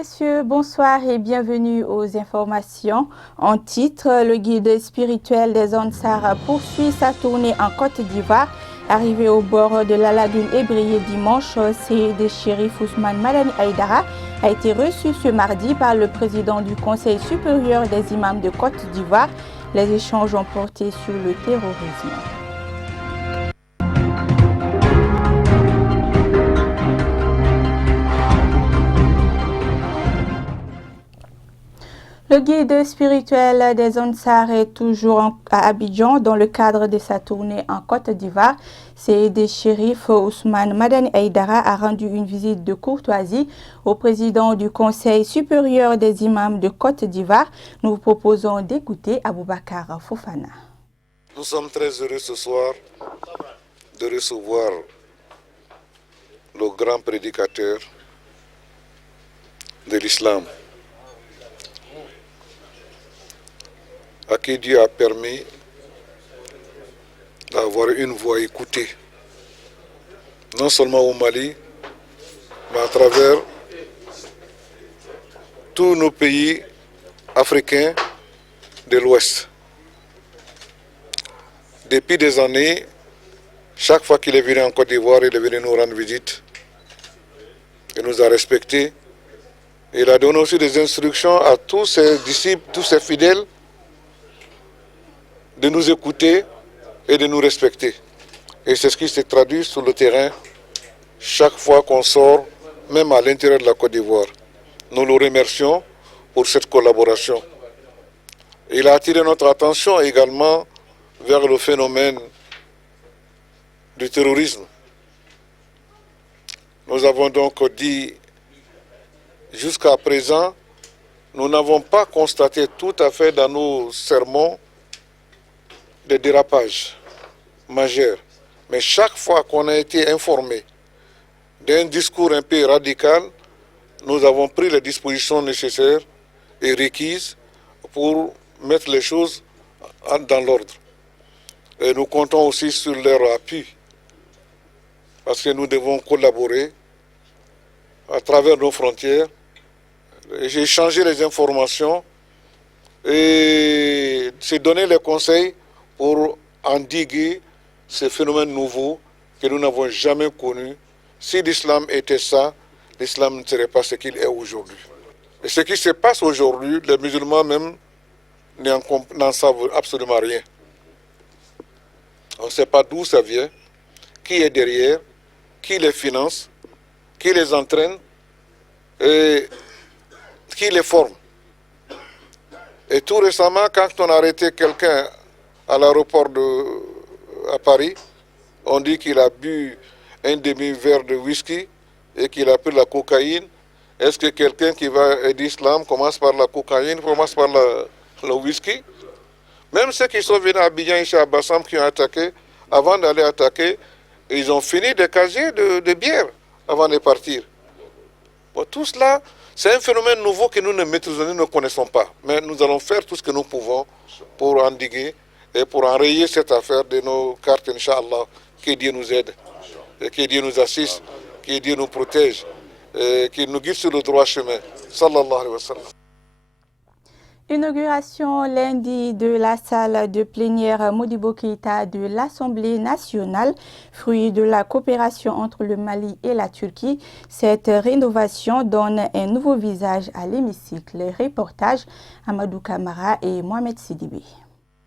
messieurs, bonsoir et bienvenue aux informations. En titre, le guide spirituel des Ansar poursuit sa tournée en Côte d'Ivoire. Arrivé au bord de la lagune ébriée dimanche, Seydi Chérif Ousmane Madani Aïdara a été reçu ce mardi par le président du Conseil supérieur des imams de Côte d'Ivoire. Les échanges ont porté sur le terrorisme. Le guide spirituel des Ansar est toujours à Abidjan dans le cadre de sa tournée en Côte d'Ivoire. Seydi Chérif Ousmane Madani Aïdara a rendu une visite de courtoisie au président du Conseil supérieur des imams de Côte d'Ivoire. Nous vous proposons d'écouter Aboubakar Fofana. Nous sommes très heureux ce soir de recevoir le grand prédicateur de l'islam, à qui Dieu a permis d'avoir une voix écoutée, non seulement au Mali, mais à travers tous nos pays africains de l'Ouest. Depuis des années, chaque fois qu'il est venu en Côte d'Ivoire, il est venu nous rendre visite. Il nous a respectés. Il a donné aussi des instructions à tous ses disciples, tous ses fidèles, de nous écouter et de nous respecter. Et c'est ce qui se traduit sur le terrain chaque fois qu'on sort, même à l'intérieur de la Côte d'Ivoire. Nous le remercions pour cette collaboration. Il a attiré notre attention également vers le phénomène du terrorisme. Nous avons donc dit, jusqu'à présent, nous n'avons pas constaté tout à fait dans nos sermons des dérapages majeurs. Mais chaque fois qu'on a été informé d'un discours un peu radical, nous avons pris les dispositions nécessaires et requises pour mettre les choses dans l'ordre. Et nous comptons aussi sur leur appui, parce que nous devons collaborer à travers nos frontières, échanger les informations et se donner les conseils pour endiguer ces phénomènes nouveaux que nous n'avons jamais connus. Si l'islam était ça, l'islam ne serait pas ce qu'il est aujourd'hui. Et ce qui se passe aujourd'hui, les musulmans même n'en savent absolument rien. On ne sait pas d'où ça vient, qui est derrière, qui les finance, qui les entraîne et qui les forme. Et tout récemment, quand on a arrêté quelqu'un à l'aéroport à Paris, on dit qu'il a bu un demi-verre de whisky et qu'il a pris la cocaïne. Est-ce que quelqu'un qui va d'islam commence par la cocaïne, commence par le whisky? Même ceux qui sont venus à Abidjan, ici à Bassam, qui ont attaqué, avant d'aller attaquer, ils ont fini des casiers de bière avant de partir. Bon, tout cela, c'est un phénomène nouveau que nous ne maîtrisons, nous ne connaissons pas. Mais nous allons faire tout ce que nous pouvons pour endiguer et pour enrayer cette affaire de nos cartes, Inch'Allah. Que Dieu nous aide, et que Dieu nous assiste, que Dieu nous protège, et qu'il nous guide sur le droit chemin. Sallallahu alayhi wa sallam. Inauguration lundi de la salle de plénière Modibo Keïta de l'Assemblée nationale, fruit de la coopération entre le Mali et la Turquie. Cette rénovation donne un nouveau visage à l'hémicycle. Les reportages Amadou Kamara et Mohamed Sidibé.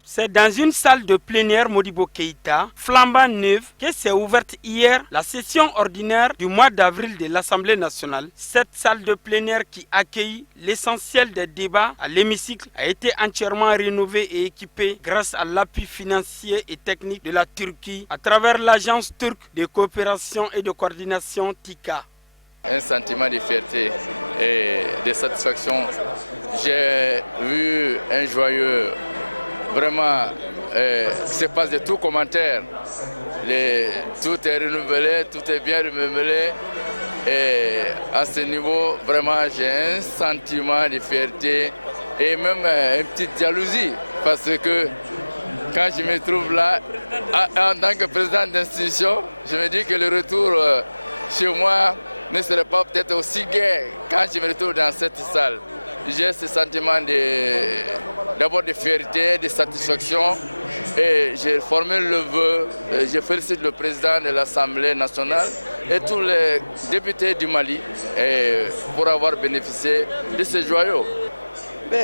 C'est dans une salle de plénière Modibo Keïta, flambant neuve, que s'est ouverte hier la session ordinaire du mois d'avril de l'Assemblée nationale. Cette salle de plénière qui accueille l'essentiel des débats à l'hémicycle a été entièrement rénovée et équipée grâce à l'appui financier et technique de la Turquie à travers l'agence turque de coopération et de coordination TICA. Un sentiment de fierté et de satisfaction. J'ai vu un joyeux vraiment, se passe de tout commentaire. Tout est renouvelé, tout est bien renouvelé. Et à ce niveau, vraiment, j'ai un sentiment de fierté et même une petite jalousie. Parce que quand je me trouve là, en tant que président d'institution, je me dis que le retour chez moi ne serait pas peut-être aussi gai quand je me retrouve dans cette salle. J'ai ce sentiment d'abord de fierté, de satisfaction et je formule le vœu, je félicite le président de l'Assemblée nationale et tous les députés du Mali pour avoir bénéficié de ce joyau.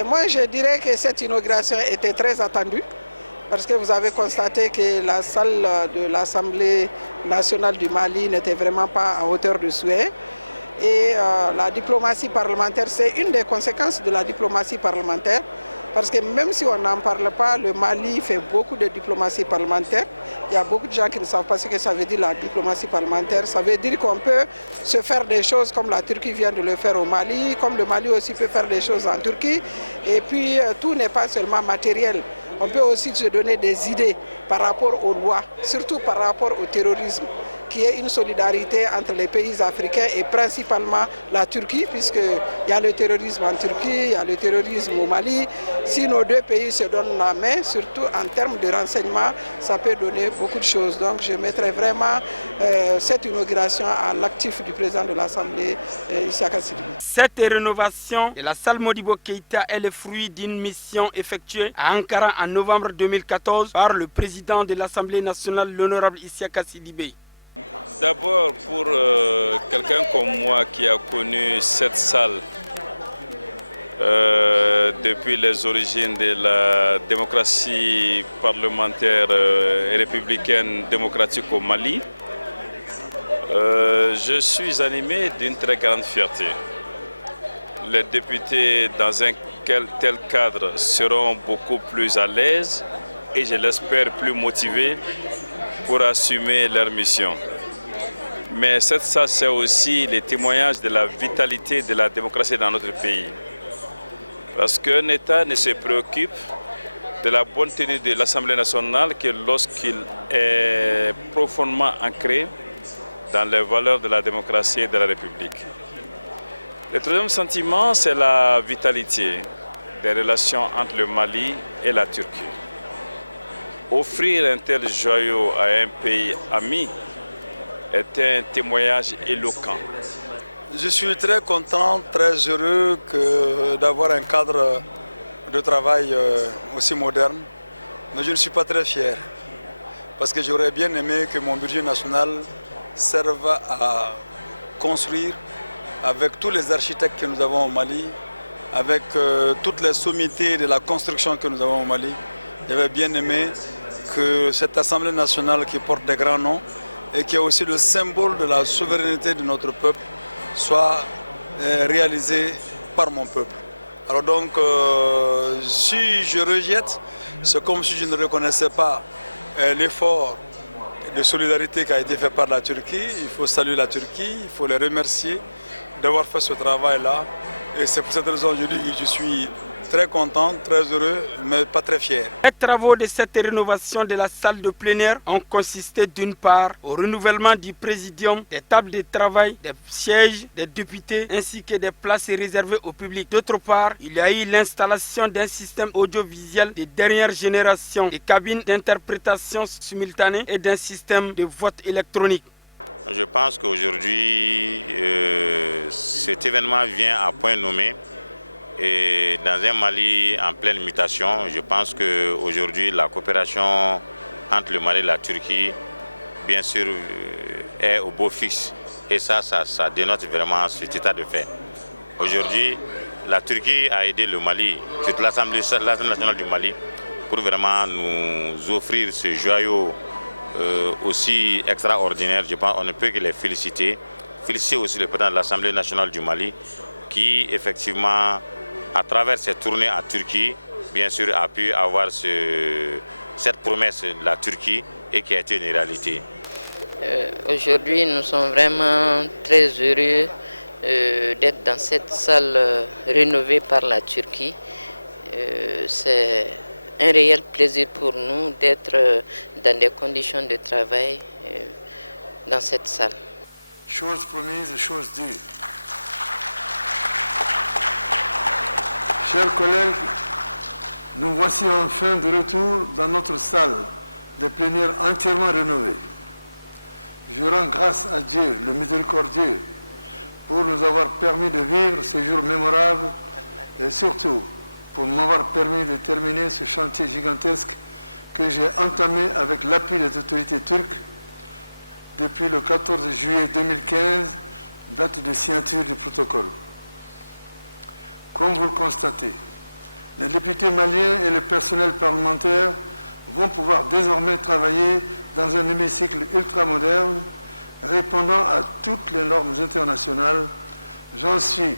Moi je dirais que cette inauguration était très attendue parce que vous avez constaté que la salle de l'Assemblée nationale du Mali n'était vraiment pas à hauteur de souhait. Et la diplomatie parlementaire, c'est une des conséquences de la diplomatie parlementaire. Parce que même si on n'en parle pas, le Mali fait beaucoup de diplomatie parlementaire. Il y a beaucoup de gens qui ne savent pas ce que ça veut dire la diplomatie parlementaire. Ça veut dire qu'on peut se faire des choses comme la Turquie vient de le faire au Mali, comme le Mali aussi peut faire des choses en Turquie. Et puis tout n'est pas seulement matériel. On peut aussi se donner des idées par rapport aux lois, surtout par rapport au terrorisme, qui est une solidarité entre les pays africains et principalement la Turquie, puisqu'il y a le terrorisme en Turquie, il y a le terrorisme au Mali. Si nos deux pays se donnent la main, surtout en termes de renseignement, ça peut donner beaucoup de choses. Donc je mettrai vraiment cette inauguration à l'actif du président de l'Assemblée, Isaka Sidibé. Cette rénovation de la salle Modibo Keïta est le fruit d'une mission effectuée à Ankara en novembre 2014 par le président de l'Assemblée nationale, l'honorable Isaka Sidibé. D'abord, pour quelqu'un comme moi qui a connu cette salle depuis les origines de la démocratie parlementaire et républicaine démocratique au Mali, je suis animé d'une très grande fierté. Les députés dans un tel cadre seront beaucoup plus à l'aise et je l'espère plus motivés pour assumer leur mission. Mais ça, c'est aussi les témoignages de la vitalité de la démocratie dans notre pays. Parce qu'un État ne se préoccupe de la bonne tenue de l'Assemblée nationale que lorsqu'il est profondément ancré dans les valeurs de la démocratie et de la République. Le troisième sentiment, c'est la vitalité des relations entre le Mali et la Turquie. Offrir un tel joyau à un pays ami est un témoignage éloquent. Je suis très content, très heureux d'avoir un cadre de travail aussi moderne, mais je ne suis pas très fier parce que j'aurais bien aimé que mon budget national serve à construire avec tous les architectes que nous avons au Mali, avec toutes les sommités de la construction que nous avons au Mali. J'avais bien aimé que cette Assemblée nationale qui porte des grands noms et qui est aussi le symbole de la souveraineté de notre peuple soit réalisée par mon peuple. Alors donc, si je rejette, c'est comme si je ne reconnaissais pas l'effort de solidarité qui a été fait par la Turquie. Il faut saluer la Turquie, il faut les remercier d'avoir fait ce travail-là. Et c'est pour cette raison que je dis que je suis très content, très heureux, mais pas très fier. Les travaux de cette rénovation de la salle de plein air ont consisté d'une part au renouvellement du présidium, des tables de travail, des sièges des députés ainsi que des places réservées au public. D'autre part, il y a eu l'installation d'un système audiovisuel de dernière génération, des cabines d'interprétation simultanée et d'un système de vote électronique. Je pense qu'aujourd'hui, cet événement vient à point nommé. Et dans un Mali en pleine mutation, je pense qu'aujourd'hui la coopération entre le Mali et la Turquie, bien sûr, est au beau fixe. Et ça dénote vraiment cet état de fait. Aujourd'hui, la Turquie a aidé le Mali, c'est l'Assemblée nationale du Mali, pour vraiment nous offrir ce joyau aussi extraordinaire. Je pense qu'on ne peut que les féliciter. Féliciter aussi le président de l'Assemblée nationale du Mali, qui effectivement, à travers cette tournée en Turquie, bien sûr, a pu avoir cette promesse de la Turquie et qui a été une réalité. Aujourd'hui, nous sommes vraiment très heureux d'être dans cette salle rénovée par la Turquie. C'est un réel plaisir pour nous d'être dans des conditions de travail dans cette salle. Chose promise, chose due. Chers collègues, nous voici enfin de retour dans notre salle de plénière entièrement rénovée. Je rends grâce à Dieu, le miséricordieux, pour nous avoir permis de vivre ces jours mémorables et surtout pour m'avoir permis de terminer ce chantier gigantesque que j'ai entamé avec l'appui des autorités turques depuis le 14 juillet 2015, date de signature du protocole. Comme vous le constatez, les députés maliens et le personnel parlementaire vont pouvoir désormais travailler dans un hémicycle ultramoderne répondant à toutes les normes internationales. J'en suis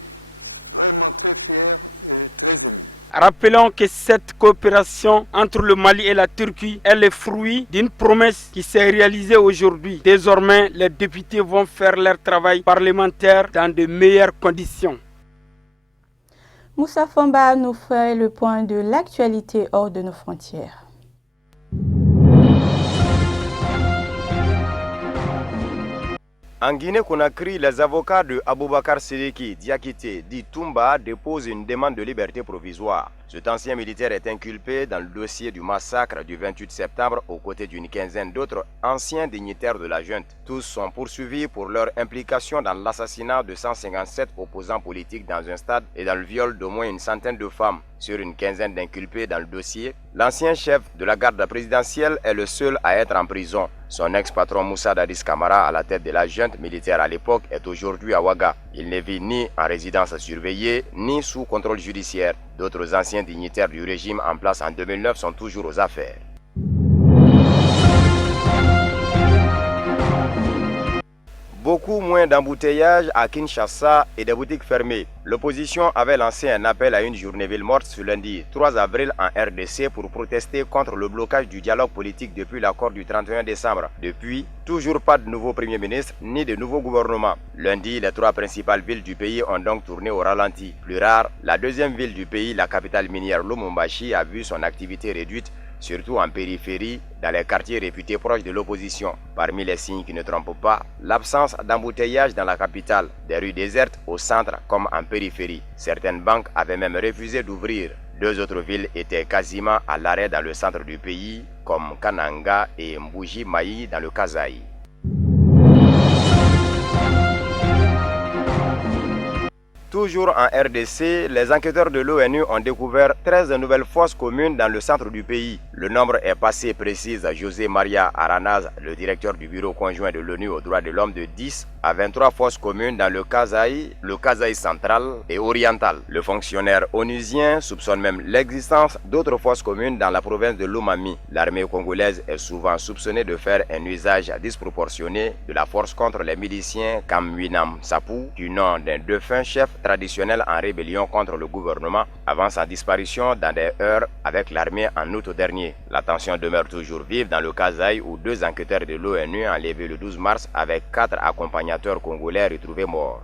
vraiment très fier et très ému. Rappelons que cette coopération entre le Mali et la Turquie est le fruit d'une promesse qui s'est réalisée aujourd'hui. Désormais, les députés vont faire leur travail parlementaire dans de meilleures conditions. Moussa Famba nous fait le point de l'actualité hors de nos frontières. En Guinée-Conakry, les avocats de Aboubakar Sédiki Diakité dit Toumba déposent une demande de liberté provisoire. Cet ancien militaire est inculpé dans le dossier du massacre du 28 septembre aux côtés d'une quinzaine d'autres anciens dignitaires de la junte. Tous sont poursuivis pour leur implication dans l'assassinat de 157 opposants politiques dans un stade et dans le viol d'au moins une centaine de femmes. Sur une quinzaine d'inculpés dans le dossier, l'ancien chef de la garde présidentielle est le seul à être en prison. Son ex-patron Moussa Dadis Camara, à la tête de la junte militaire à l'époque, est aujourd'hui à Ouaga. Il ne vit ni en résidence surveillée, ni sous contrôle judiciaire. D'autres anciens dignitaires du régime en place en 2009 sont toujours aux affaires. Beaucoup moins d'embouteillages à Kinshasa et des boutiques fermées. L'opposition avait lancé un appel à une journée ville morte ce lundi 3 avril en RDC pour protester contre le blocage du dialogue politique depuis l'accord du 31 décembre. Depuis, toujours pas de nouveau Premier ministre ni de nouveau gouvernement. Lundi, les 3 principales villes du pays ont donc tourné au ralenti. Plus rare, la deuxième ville du pays, la capitale minière Lumumbashi, a vu son activité réduite, surtout en périphérie, dans les quartiers réputés proches de l'opposition. Parmi les signes qui ne trompent pas, l'absence d'embouteillage dans la capitale, des rues désertes au centre comme en périphérie. Certaines banques avaient même refusé d'ouvrir. 2 autres villes étaient quasiment à l'arrêt dans le centre du pays, comme Kananga et Mbuji-Mayi dans le Kasaï. Toujours en RDC, les enquêteurs de l'ONU ont découvert 13 nouvelles fosses communes dans le centre du pays. Le nombre est passé, précise José Maria Aranaz, le directeur du bureau conjoint de l'ONU aux droits de l'homme, de 10 à 23 fosses communes dans le Kasaï central et oriental. Le fonctionnaire onusien soupçonne même l'existence d'autres fosses communes dans la province de Lomami. L'armée congolaise est souvent soupçonnée de faire un usage disproportionné de la force contre les miliciens Kamwinam Sapou, du nom d'un défunt chef traditionnel en rébellion contre le gouvernement avant sa disparition dans des heurts avec l'armée en août dernier. La tension demeure toujours vive dans le Kasaï où 2 enquêteurs de l'ONU enlevés le 12 mars avec 4 accompagnateurs congolais retrouvés morts.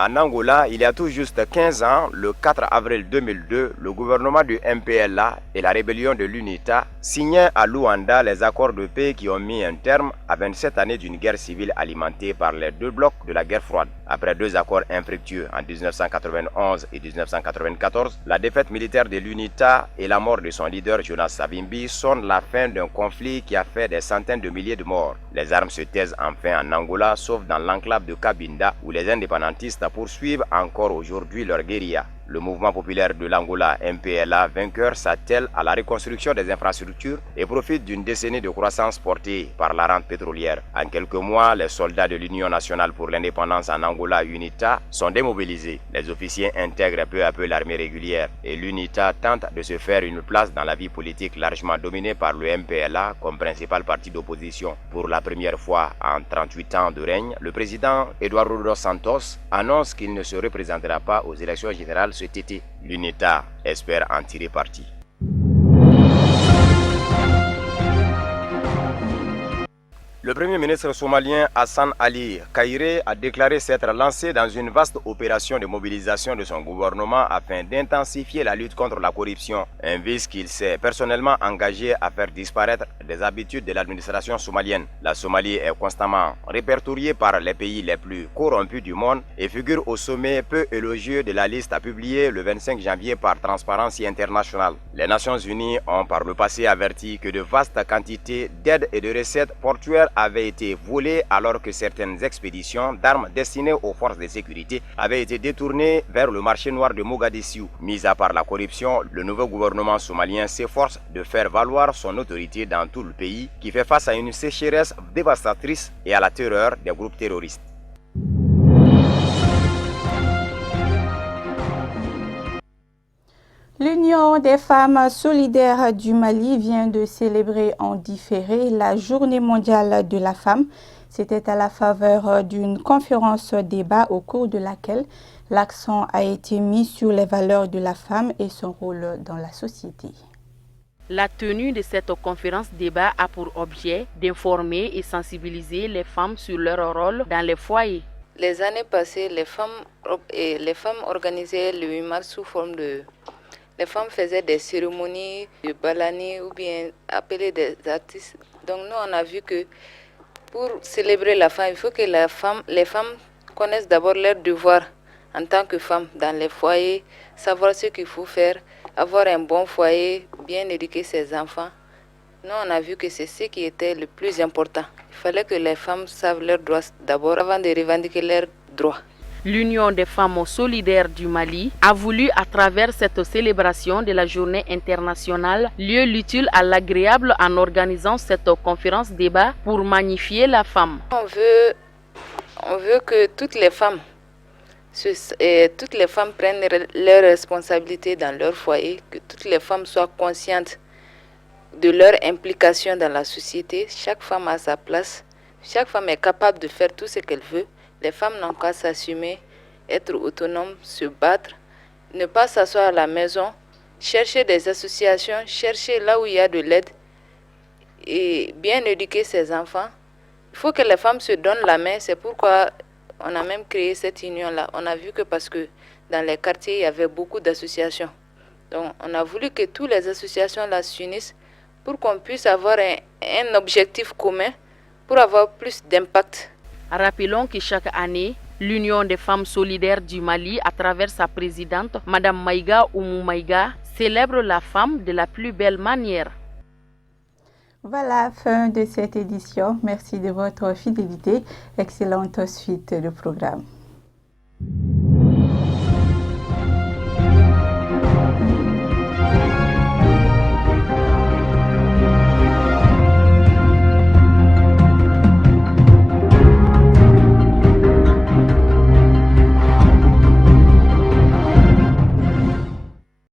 En Angola, il y a tout juste 15 ans, le 4 avril 2002, le gouvernement du MPLA et la rébellion de l'UNITA signaient à Luanda les accords de paix qui ont mis un terme à 27 années d'une guerre civile alimentée par les 2 blocs de la guerre froide. Après 2 accords infructueux en 1991 et 1994, la défaite militaire de l'UNITA et la mort de son leader Jonas Savimbi sonnent la fin d'un conflit qui a fait des centaines de milliers de morts. Les armes se taisent enfin en Angola, sauf dans l'enclave de Cabinda où les indépendantistes poursuivent encore aujourd'hui leur guérilla. Le mouvement populaire de l'Angola, MPLA, vainqueur, s'attelle à la reconstruction des infrastructures et profite d'une décennie de croissance portée par la rente pétrolière. En quelques mois, les soldats de l'Union nationale pour l'indépendance en Angola, UNITA, sont démobilisés. Les officiers intègrent peu à peu l'armée régulière et l'UNITA tente de se faire une place dans la vie politique largement dominée par le MPLA comme principal parti d'opposition. Pour la première fois en 38 ans de règne, le président Eduardo dos Santos annonce qu'il ne se représentera pas aux élections générales cet été. L'UNITA espère en tirer parti. Le Premier ministre somalien Hassan Ali Kairé a déclaré s'être lancé dans une vaste opération de mobilisation de son gouvernement afin d'intensifier la lutte contre la corruption, un vice qu'il s'est personnellement engagé à faire disparaître des habitudes de l'administration somalienne. La Somalie est constamment répertoriée par les pays les plus corrompus du monde et figure au sommet peu élogieux de la liste publiée le 25 janvier par Transparency International. Les Nations Unies ont par le passé averti que de vastes quantités d'aides et de recettes portuaires avaient été volées alors que certaines expéditions d'armes destinées aux forces de sécurité avaient été détournées vers le marché noir de Mogadiscio. Mis à part la corruption, le nouveau gouvernement somalien s'efforce de faire valoir son autorité dans tout le pays qui fait face à une sécheresse dévastatrice et à la terreur des groupes terroristes. L'Union des femmes solidaires du Mali vient de célébrer en différé la Journée mondiale de la femme. C'était à la faveur d'une conférence débat au cours de laquelle l'accent a été mis sur les valeurs de la femme et son rôle dans la société. La tenue de cette conférence débat a pour objet d'informer et sensibiliser les femmes sur leur rôle dans les foyers. Les années passées, les femmes organisaient le 8 mars sous forme de... Les femmes faisaient des cérémonies de balani ou bien appeler des artistes. Donc nous, on a vu que pour célébrer la femme, il faut que les femmes connaissent d'abord leurs devoirs en tant que femmes dans les foyers, savoir ce qu'il faut faire, avoir un bon foyer, bien éduquer ses enfants. Nous, on a vu que c'est ce qui était le plus important. Il fallait que les femmes savent leurs droits d'abord avant de revendiquer leurs droits. L'Union des femmes solidaires du Mali a voulu, à travers cette célébration de la journée internationale, lieu l'utile à l'agréable en organisant cette conférence débat pour magnifier la femme. On veut que toutes les femmes prennent leurs responsabilités dans leur foyer, que toutes les femmes soient conscientes de leur implication dans la société. Chaque femme a sa place, chaque femme est capable de faire tout ce qu'elle veut. Les femmes n'ont qu'à s'assumer, être autonomes, se battre, ne pas s'asseoir à la maison, chercher des associations, chercher là où il y a de l'aide et bien éduquer ses enfants. Il faut que les femmes se donnent la main, c'est pourquoi on a même créé cette union-là. On a vu que parce que dans les quartiers, il y avait beaucoup d'associations. Donc on a voulu que toutes les associations-là s'unissent pour qu'on puisse avoir un objectif commun, pour avoir plus d'impact. Rappelons que chaque année, l'Union des femmes solidaires du Mali, à travers sa présidente, Mme Maïga Oumou Maïga, célèbre la femme de la plus belle manière. Voilà, fin de cette édition. Merci de votre fidélité. Excellente suite de programme.